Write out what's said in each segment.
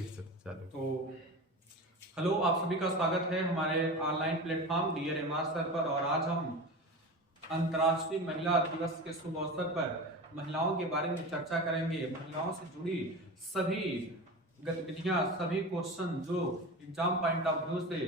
ठीक है चलो। तो हेलो, आप सभी का स्वागत है हमारे ऑनलाइन प्लेटफॉर्म DRMR सर पर। और आज हम अंतर्राष्ट्रीय महिला दिवस के शुभ अवसर पर महिलाओं के बारे में चर्चा करेंगे। महिलाओं से जुड़ी सभी गतिविधियां, सभी क्वेश्चन जो एग्जाम पॉइंट ऑफ व्यू से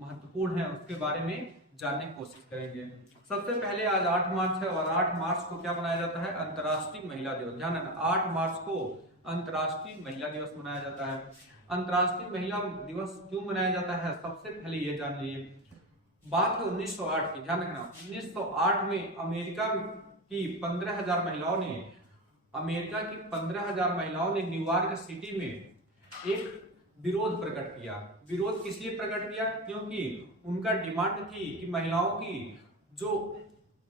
महत्वपूर्ण है उसके बारे में जानने की कोशिश करेंगे। सबसे पहले आज 8 मार्च है और 8 मार्च को क्या मनाया जाता है? अंतर्राष्ट्रीय महिला दिवस। ध्यान रखना, 8 मार्च को अंतर्राष्ट्रीय महिला दिवस मनाया जाता है। अंतर्राष्ट्रीय महिला दिवस क्यों मनाया जाता है, सबसे पहले ये जान लीजिए। बात है 1908 की। ध्यान रखना, 1908 में अमेरिका की 15,000 महिलाओं ने न्यूयॉर्क सिटी में एक विरोध प्रकट किया। विरोध किस लिए प्रकट किया? क्योंकि उनका डिमांड थी कि महिलाओं की जो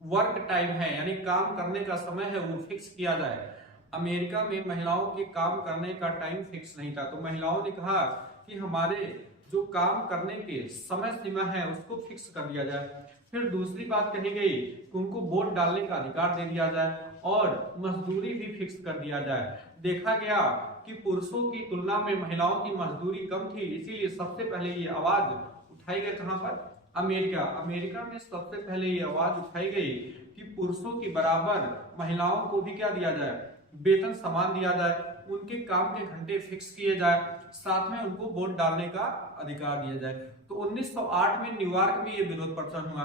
वर्क टाइम है यानी काम करने का समय है वो फिक्स किया जाए। अमेरिका में महिलाओं के काम करने का टाइम फिक्स नहीं था, तो महिलाओं ने कहा कि हमारे जो काम करने के समय सीमा है उसको फिक्स कर दिया जाए। फिर दूसरी बात कही गई कि उनको वोट डालने का अधिकार दे दिया जाए और मजदूरी भी फिक्स कर दिया जाए। देखा गया कि पुरुषों की तुलना में महिलाओं की मजदूरी कम थी, इसीलिए सबसे पहले ये आवाज उठाई गई। कहां पर? अमेरिका में सबसे पहले ये आवाज उठाई गई कि पुरुषों की बराबर महिलाओं को भी क्या दिया जाए? वेतन समान दिया जाए, उनके काम के घंटे फिक्स किए जाए, साथ में उनको वोट डालने का अधिकार दिया जाए। तो 1908 में न्यूयॉर्क में ये विरोध प्रदर्शन हुआ।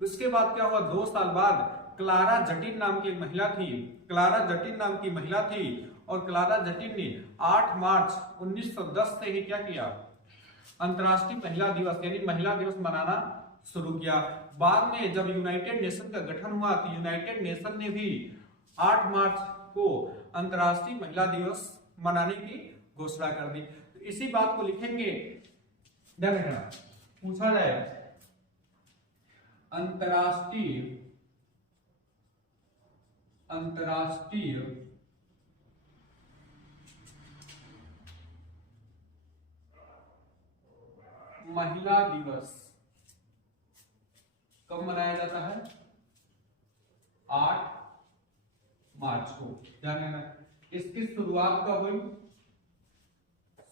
उसके बाद क्या हुआ? 2 साल बाद क्लारा जटिन नाम की एक महिला थी। और क्लारा जटिन ने 8 मार्च 1910 से ही क्या किया? अंतर्राष्ट्रीय महिला दिवस यानी महिला दिवस मनाना शुरू किया। बाद में जब यूनाइटेड नेशन का गठन हुआ तो यूनाइटेड नेशन ने भी 8 मार्च को अंतर्राष्ट्रीय महिला दिवस मनाने की घोषणा कर दी। तो इसी बात को लिखेंगे, ध्यान रखना, पूछा जाए अंतर्राष्ट्रीय महिला दिवस कब मनाया जाता है? 8 मार्च को। ध्यान रखना, इसकी शुरुआत कब हुई?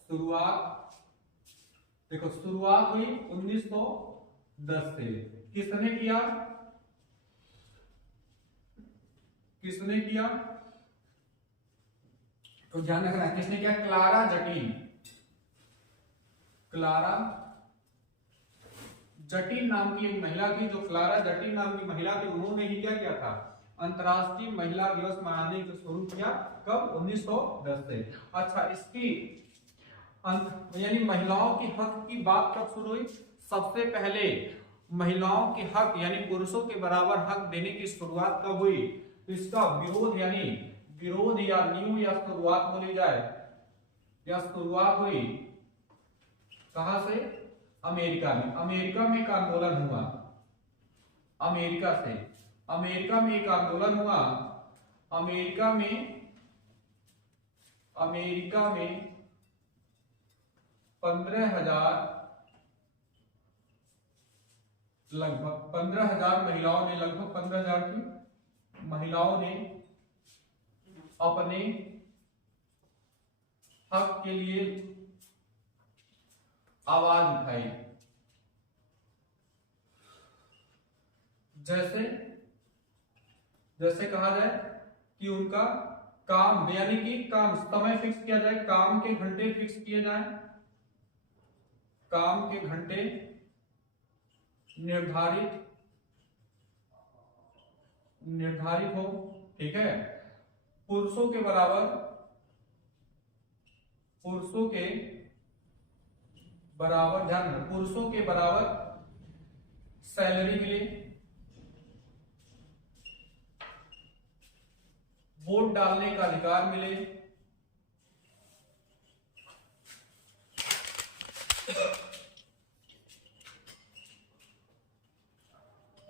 शुरुआत हुई 1910 से। किसने किया? तो ध्यान रखना, किसने किया? क्लारा जटिन नाम की एक महिला थी। जो क्लारा जटिन नाम की महिला थी, उन्होंने ही क्या किया था? अंतर्राष्ट्रीय महिला दिवस मनाने को शुरू किया। कब? 1910 से। अच्छा, इसकी यानी महिलाओं की हक की बात कब शुरू हुई? सबसे पहले महिलाओं के हक यानी पुरुषों के बराबर हक देने की शुरुआत कब हुई? तो इसका विरोध या न्यू या शुरुआत बोली जाए, या शुरुआत हुई कहां से? अमेरिका में एक आंदोलन हुआ। अमेरिका में एक आंदोलन हुआ। अमेरिका में 15,000 महिलाओं ने अपने हक के लिए आवाज उठाई। जैसे कहा जाए कि उनका काम यानी कि काम समय फिक्स किया जाए, काम के घंटे फिक्स किए जाए, काम के घंटे निर्धारित हो, ठीक है। पुरुषों के बराबर सैलरी मिले, वोट डालने का अधिकार मिले,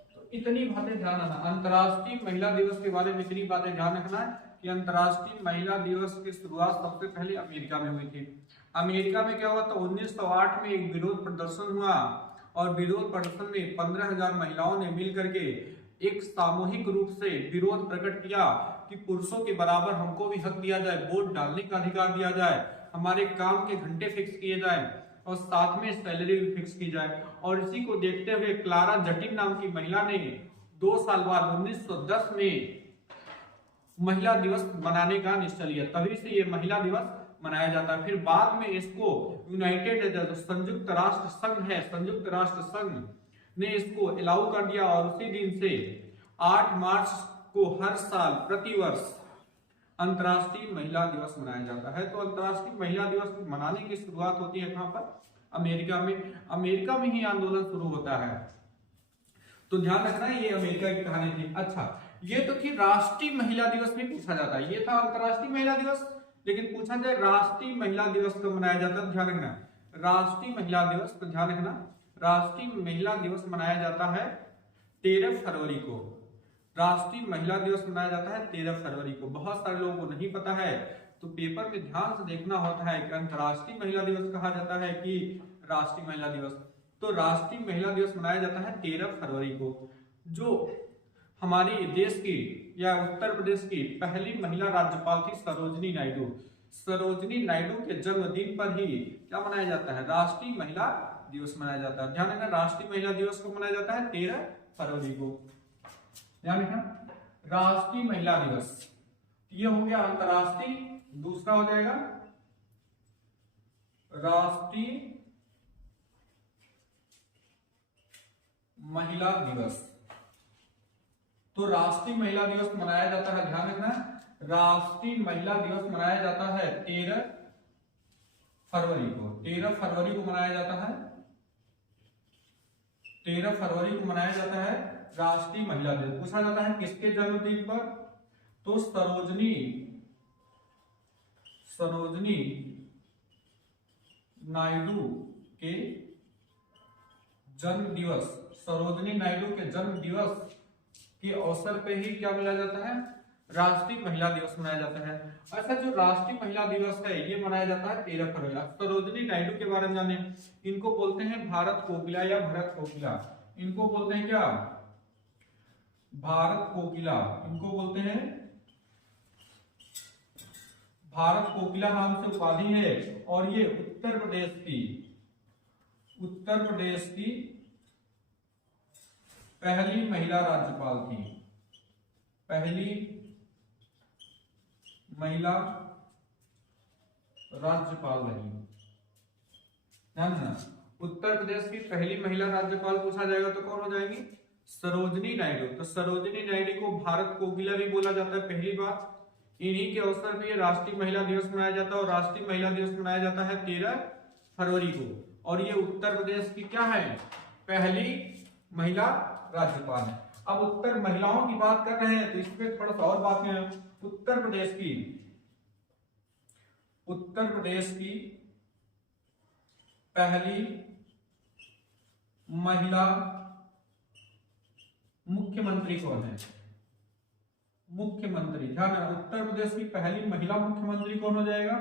तो इतनी बातें ध्यान रखना। अंतर्राष्ट्रीय महिला दिवस के बारे में इतनी बातें ध्यान रखना कि अंतर्राष्ट्रीय महिला दिवस की शुरुआत सबसे पहले अमेरिका में हुई थी। अमेरिका में क्या हुआ? तो 1908 में एक विरोध प्रदर्शन हुआ और विरोध प्रदर्शन में 15,000 महिलाओं ने मिल करके एक सामूहिक रूप से विरोध प्रकट किया कि पुरुषों के बराबर हमको भी हक दिया जाए, वोट डालने का अधिकार दिया जाए, हमारे काम के घंटे फिक्स किए जाए और साथ में सैलरी भी फिक्स की जाए। और इसी को देखते हुए क्लारा जटिन नाम की महिला ने 2 साल बाद 1910 में महिला दिवस मनाने का निश्चय लिया, तभी से ये महिला दिवस मनाया जाता है। फिर बाद में इसको यूनाइटेड संयुक्त राष्ट्र संघ है, संयुक्त राष्ट्र संघ ने इसको अलाउ कर दिया और उसी दिन से 8 मार्च को हर साल प्रतिवर्ष अंतर्राष्ट्रीय महिला दिवस मनाया जाता है। तो अंतर्राष्ट्रीय महिला दिवस मनाने की शुरुआत होती है कहां पर? अमेरिका में। अमेरिका में ही आंदोलन शुरू होता है। तो ध्यान रखना है, ये अमेरिका की कहानी थी। अच्छा, ये तो थी राष्ट्रीय महिला दिवस भी पूछा जाता है, ये था अंतर्राष्ट्रीय महिला दिवस। लेकिन पूछा जाए राष्ट्रीय महिला दिवस कब मनाया जाता है, ध्यान रखना राष्ट्रीय महिला दिवस, तो ध्यान रखना राष्ट्रीय महिला दिवस मनाया जाता है 13 फरवरी को। राष्ट्रीय महिला दिवस मनाया जाता है 13 फरवरी को। बहुत सारे लोगों को नहीं पता है, तो पेपर में ध्यान से देखना होता है कि अंतर्राष्ट्रीय महिला दिवस कहा जाता है कि राष्ट्रीय महिला दिवस। तो राष्ट्रीय महिला दिवस मनाया जाता है 13 फरवरी को। जो हमारी देश की या उत्तर प्रदेश की पहली महिला राज्यपाल थी सरोजनी नायडू। सरोजनी नायडू के जन्मदिन पर ही क्या मनाया जाता है? राष्ट्रीय महिला दिवस मनाया जाता है। ध्यान रखना राष्ट्रीय महिला दिवस को मनाया जाता है 13 फरवरी को। ध्यान रखना राष्ट्रीय महिला दिवस, ये हो गया अंतरराष्ट्रीय। दूसरा हो जाएगा राष्ट्रीय महिला दिवस। तो राष्ट्रीय महिला दिवस मनाया जाता है, ध्यान रखना राष्ट्रीय महिला दिवस मनाया जाता है 13 फरवरी को। 13 फरवरी को मनाया जाता है, 13 फरवरी को मनाया जाता है राष्ट्रीय महिला दिवस। पूछा जाता है किसके जन्मदिन पर? तो सरोजनी नायडू के जन्म दिवस, सरोजनी नायडू के जन्म दिवस के अवसर पे ही क्या मनाया जाता है? राष्ट्रीय महिला दिवस मनाया जाता है। ऐसा जो राष्ट्रीय महिला दिवस है ये मनाया जाता है 13 फरवरी। सरोजनी नायडू के बारे में जाने, इनको बोलते हैं भारत कोकिला या भरत कोकिला। इनको बोलते हैं क्या? भारत कोकिला। इनको बोलते हैं भारत कोकिला नाम से उपाधि है। और ये उत्तर प्रदेश की पहली महिला राज्यपाल थी, पहली महिला राज्यपाल रही। ध्यान रखना उत्तर प्रदेश की पहली महिला राज्यपाल पूछा जाएगा तो कौन हो जाएगी? सरोजनी नायडू। तो सरोजनी नायडू को भारत कोकिला भी बोला जाता है। पहली बात इन्हीं के अवसर पर राष्ट्रीय महिला दिवस मनाया जाता है और राष्ट्रीय महिला दिवस मनाया जाता है 13 फरवरी को। और ये उत्तर प्रदेश की क्या है? पहली महिला राज्यपाल है। अब उत्तर महिलाओं की बात कर रहे हैं तो इसमें थोड़ा सा और बात है। उत्तर प्रदेश की पहली महिला मुख्यमंत्री कौन है? मुख्यमंत्री, ध्यान रखना उत्तर प्रदेश की पहली महिला मुख्यमंत्री कौन हो जाएगा?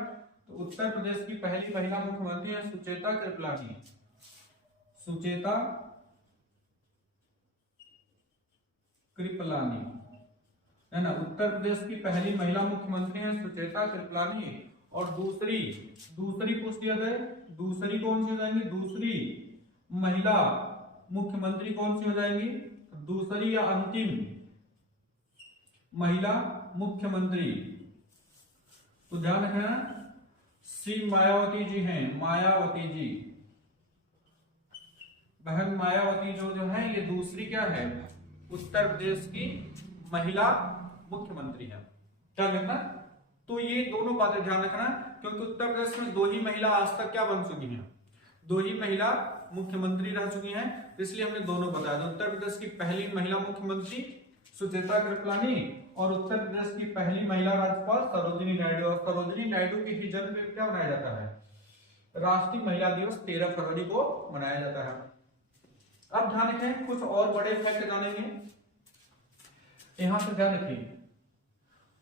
तो उत्तर प्रदेश की पहली महिला मुख्यमंत्री है सुचेता कृपलानी। सुचेता कृपलानी है ना, उत्तर प्रदेश की पहली महिला मुख्यमंत्री है सुचेता कृपलानी। और दूसरी पूछ लिया जाए, दूसरी कौन सी हो जाएंगी? दूसरी महिला मुख्यमंत्री कौन सी हो जाएंगी? दूसरी या अंतिम महिला मुख्यमंत्री, तो ध्यान रखना श्री मायावती जी हैं। मायावती जी, बहन मायावती जो है ये दूसरी क्या है? उत्तर प्रदेश की महिला मुख्यमंत्री है। ध्यान रखना, तो ये दोनों बातें ध्यान रखना क्योंकि उत्तर प्रदेश में 2 ही महिला आज तक क्या बन चुकी हैं? 2 ही महिला मुख्यमंत्री रह चुकी हैं, इसलिए हमने दोनों बताया। तो उत्तर प्रदेश की पहली महिला मुख्यमंत्री सुचेता कृपलानी और उत्तर प्रदेश की पहली महिला राज्यपाल सरोजनी नायडू। और सरोजनी नायडू के ही जन्म दिन क्या मनाया जाता है? राष्ट्रीय महिला दिवस 13 फरवरी को मनाया जाता है। अब ध्यान रखें कुछ और बड़े फैक्ट जानेंगे। यहां से ध्यान रखिए,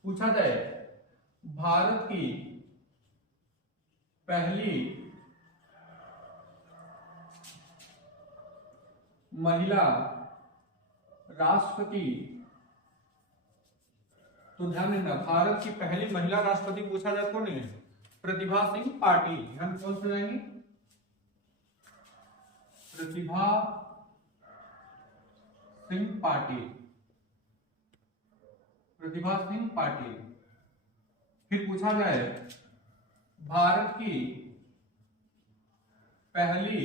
पूछा जाए भारत की पहली महिला राष्ट्रपति, तो ध्यान रखना भारत की पहली महिला राष्ट्रपति पूछा जाए कौन है? प्रतिभा सिंह पाटिल, हम कौन से जाएंगे, प्रतिभा सिंह पाटिल, प्रतिभा सिंह पाटिल। फिर पूछा जाए भारत की पहली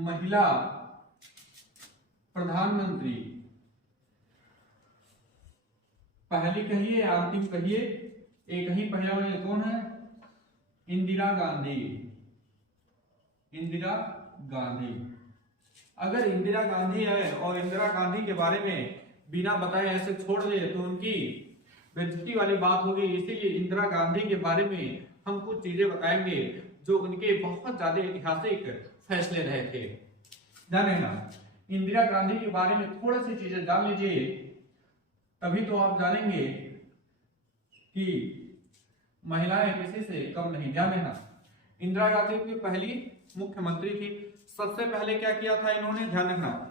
महिला प्रधानमंत्री, पहली कहिए अंतिम कहिए, एक ही पहला वाली कौन है, इंदिरा गांधी, इंदिरा गांधी। अगर इंदिरा गांधी है और इंदिरा गांधी के बारे में बिना बताए ऐसे छोड़ दे तो उनकी बेइज्जती वाली बात होगी, इसीलिए इंदिरा गांधी के बारे में हम कुछ चीजें बताएंगे जो उनके बहुत ज्यादा ऐतिहासिक फैसले रहे थे, जाने ना। इंदिरा गांधी के बारे में थोड़ी सी चीजें जान लीजिए, तभी तो आप जानेंगे कि महिलाएं किसी से कम नहीं, जाने ना। इंदिरा गांधी की पहली मुख्यमंत्री थी। सबसे पहले क्या किया था इन्होंने, ध्यान रखना,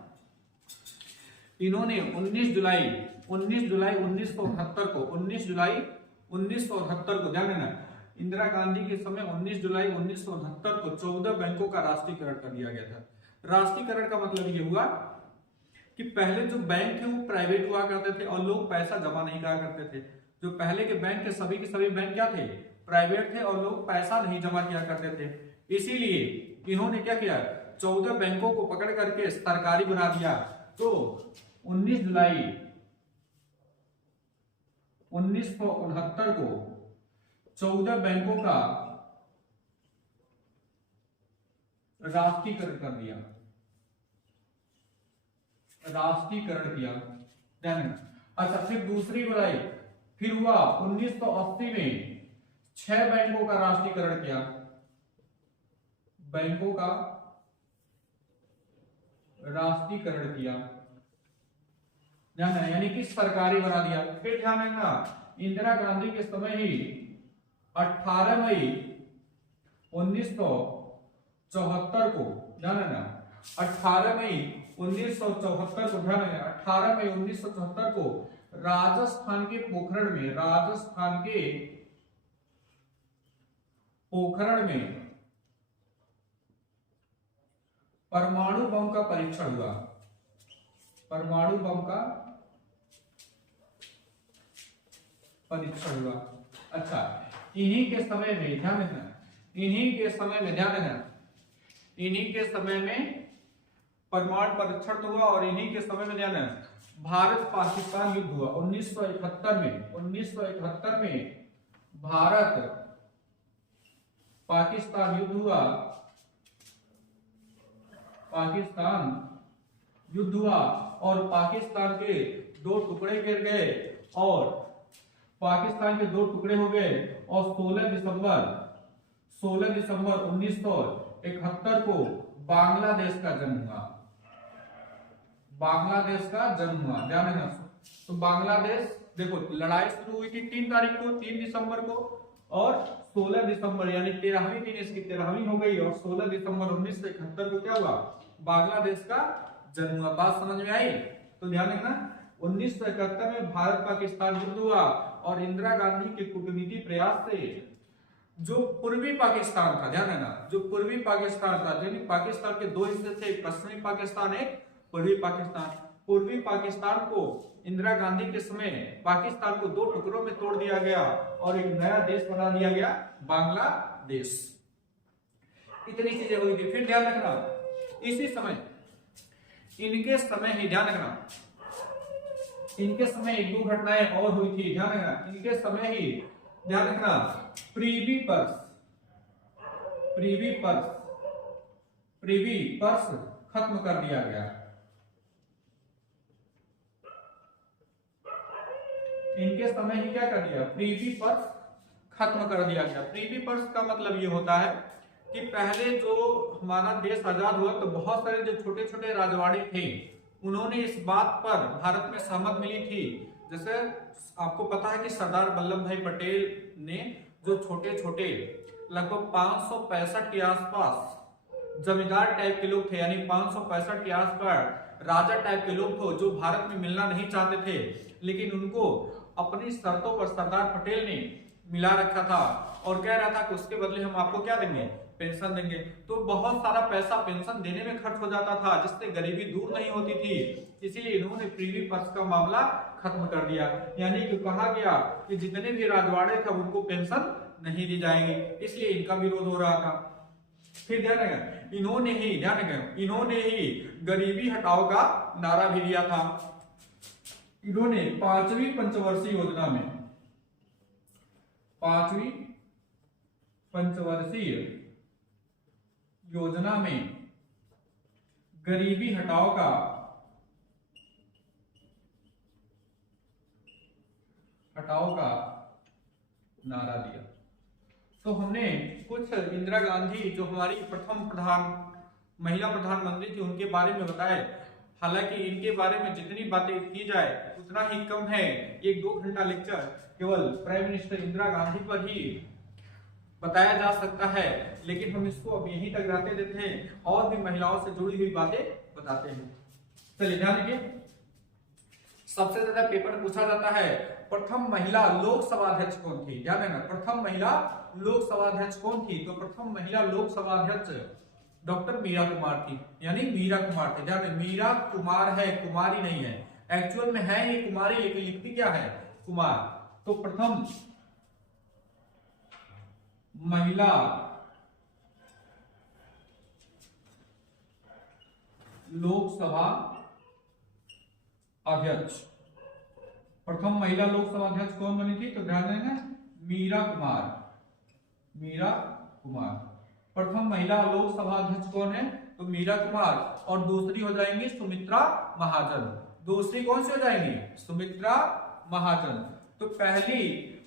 इन्होंने 19 जुलाई 1968 को 19 जुलाई 1968 को, ध्यान रखना, इंदिरा गांधी के समय 19 जुलाई 1968 को 14 बैंकों का राष्ट्रीयकरण कर दिया गया था। राष्ट्रीयकरण का मतलब ये हुआ कि पहले जो बैंक थे वो प्राइवेट हुआ करते थे और लोग पैसा जमा नहीं करा करते थे। जो पहले के बैंक के सभी बैंक क्या थे, प्राइवेट थे और लोग पैसा नहीं जमा किया करते थे। इसीलिए इन्होंने क्या किया, 14 बैंकों को पकड़ करके सरकारी बना दिया। तो 19 जुलाई 1969 को 14 बैंकों का राष्ट्रीयकरण कर दिया, राष्ट्रीयकरण किया। अच्छा, फिर दूसरी जुलाई फिर हुआ 1980 में 6 बैंकों का राष्ट्रीयकरण किया, बैंकों का राष्ट्रीयकरण किया, यानी कि सरकारी बना दिया। फिर ध्यान रखना, इंदिरा गांधी के समय ही 18 मई 1974 को, ध्यान रखना, 18 मई 1974 को, ध्यान रखना, 18 मई 1974 को राजस्थान के पोखरण में परमाणु बम का परीक्षण हुआ, परमाणु बम का परीक्षण हुआ। अच्छा, इन्हीं के समय में ध्यान रखना, इन्हीं के समय में परमाणु परीक्षण तो हुआ और इन्हीं के समय में ध्यान रखना भारत पाकिस्तान युद्ध हुआ 1971 में भारत पाकिस्तान युद्ध हुआ, और पाकिस्तान के 2 टुकड़े गिर गए और पाकिस्तान के 2 टुकड़े हो गए और 16 दिसंबर 1971 को बांग्लादेश का जन्म हुआ, ध्यान रखना। तो बांग्लादेश, देखो, लड़ाई शुरू हुई थी 3 तारीख को, 3 दिसंबर को, और 16 दिसंबर यानी 13वीं दिन इसकी 13वीं हो गई और 16 दिसंबर 1971 को क्या हुआ, बांग्लादेश का जन्म हुआ। बात समझ में आई? तो ध्यान रखना, 1971 में भारत पाकिस्तान युद्ध हुआ और इंदिरा गांधी के कूटनीति प्रयास से जो पूर्वी पाकिस्तान था, ध्यान रखना, जो पूर्वी पाकिस्तान था, यानी पाकिस्तान के 2 हिस्से थे, पश्चिमी पाकिस्तान, एक पूर्वी पाकिस्तान। पूर्वी पाकिस्तान को इंदिरा गांधी के समय पाकिस्तान को 2 टुकड़ों में तोड़ दिया गया और एक नया देश बना दिया गया, बांग्लादेश। इतनी चीजें हुई थी। फिर ध्यान रखना, इसी समय इनके समय ही, ध्यान रखना, इनके समय 1-2 घटनाएं और हुई थी, ध्यान रखना, इनके समय ही, ध्यान रखना, प्रिवी पर्स खत्म कर दिया गया। इनके समय ही क्या कर दिया, प्रिवी पर्स खत्म कर दिया गया। प्रिवी पर्स का मतलब ये होता है कि पहले जो हमारा देश आजाद हुआ तो बहुत सारे जो छोटे छोटे राजवाड़े थे उन्होंने इस बात पर भारत में सहमत मिली थी। जैसे आपको पता है कि सरदार वल्लभ भाई पटेल ने जो छोटे छोटे लगभग 565 के आसपास जमींदार टाइप के लोग थे, यानी 565 के आसपास राजा टाइप के लोग थे जो भारत में मिलना नहीं चाहते थे, लेकिन उनको अपनी शर्तों पर सरदार पटेल ने मिला रखा था और कह रहा था कि उसके बदले हम आपको क्या देंगे, पेंशन देंगे। तो बहुत सारा पैसा पेंशन देने में खर्च हो जाता था, जिससे गरीबी दूर नहीं होती थी। इसीलिए इन्होंने प्रीवी पर्स का मामला खत्म कर दिया, यानी कि कहा गया कि जितने भी राजवाड़े थे उनको पेंशन नहीं दी जाएगी, इसलिए इनका विरोध हो रहा था। फिर ध्यान रखें, इन्होंने ही गरीबी हटाओ का नारा भी दिया था। इन्होंने 5वीं पंचवर्षीय योजना में, 5वीं पंचवर्षीय योजना में गरीबी हटाओ का नारा दिया। तो हमने कुछ इंदिरा गांधी जो हमारी प्रथम महिला प्रधानमंत्री थी उनके बारे में बताया। हालांकि इनके बारे में जितनी बातें की जाए उतना ही कम है। 1-2 घंटा लेक्चर केवल प्राइम मिनिस्टर इंदिरा गांधी पर ही बताया जा सकता है, लेकिन हम इसको अब यहीं तक रहते देते हैं और भी महिलाओं से जुड़ी हुई बातें बताते हैं। चलिए ध्यान रखिए, सबसे ज्यादा पेपर पूछा जाता है प्रथम महिला लोकसभा अध्यक्ष कौन थी। ध्यान रखना, प्रथम महिला लोकसभा अध्यक्ष कौन थी, तो प्रथम महिला लोकसभा अध्यक्ष डॉक्टर मीरा कुमार थी, यानी मीरा कुमार थे। ध्यान रखना, मीरा कुमार है, कुमारी नहीं है। एक्चुअल में है ये कुमारी, लेकिन लिखती क्या है, कुमार। तो प्रथम महिला लोकसभा अध्यक्ष, प्रथम महिला लोकसभा अध्यक्ष कौन बनी थी, तो ध्यान देना, मीरा कुमार। प्रथम महिला लोकसभा अध्यक्ष कौन है, तो मीरा कुमार। और दूसरी हो जाएंगी सुमित्रा महाजन। दूसरी कौन सी हो जाएंगी, सुमित्रा महाजन। तो पहली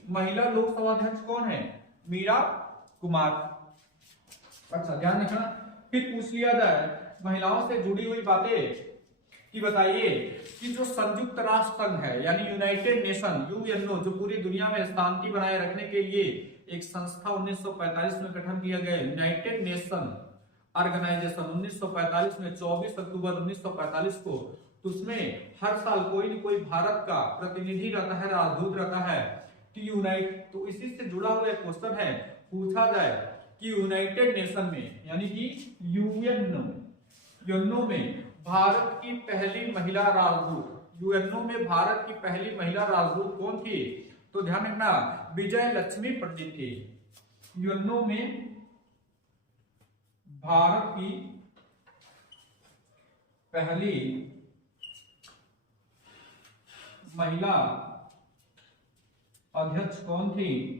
महिला लोकसभा अध्यक्ष कौन है, मीरा कुमार। अच्छा ध्यान रखना। फिर पूछ लिया जाए महिलाओं से जुड़ी हुई बातें कि बताइए कि जो संयुक्त राष्ट्र संघ है, यानी यूनाइटेड नेशन, यूएनओ, जो पूरी दुनिया में शांति बनाए रखने के लिए एक संस्था 1945 में गठन किया गया, यूनाइटेड नेशन ऑर्गेनाइजेशन 1945 में 24 अक्टूबर 1945 को। तो उसमें हर साल कोई न कोई भारत का प्रतिनिधि रहता है, राजदूत रहता है कि तो इसी से जुड़ा हुआ एक क्वेश्चन है, पूछा जाए कि यूनाइटेड नेशन में, यानी कि यूएनओ में भारत की पहली महिला राजदूत, यूएनओ में भारत की पहली महिला राजदूत कौन थी, तो ध्यान रखना, विजय लक्ष्मी पंडित थी। यूएनओ में भारत की पहली महिला अध्यक्ष कौन थी,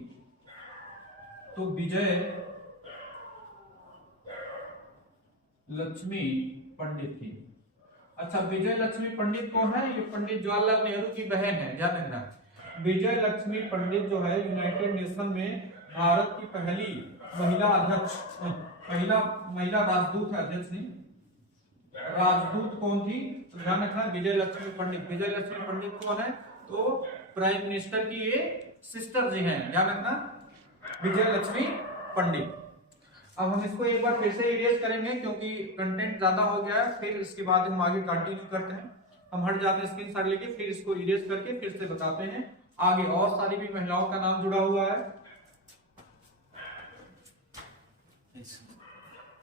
तो विजय लक्ष्मी पंडित थी। अच्छा, विजय लक्ष्मी पंडित कौन है, ये पंडित जवाहरलाल नेहरू की बहन है। ध्यान रखना, विजय लक्ष्मी पंडित जो है यूनाइटेड नेशन में भारत की पहली महिला अध्यक्ष, महिला राजदूत है, अध्यक्ष नहीं, राजदूत कौन थी, तो ध्यान रखना, विजय लक्ष्मी पंडित। विजय लक्ष्मी पंडित कौन है, तो प्राइम मिनिस्टर की ये सिस्टर जी हैं। ध्यान रखना, विजय लक्ष्मी पंडित। अब हम इसको एक बार फिर से इरेज करेंगे क्योंकि कंटेंट ज्यादा हो गया है, फिर इसके बाद हम आगे कंटिन्यू करते हैं। हम हट जाते हैं स्क्रीनशॉट लेके, फिर इसको इरेज करके फिर से बताते हैं आगे। और सारी भी महिलाओं का नाम जुड़ा हुआ है।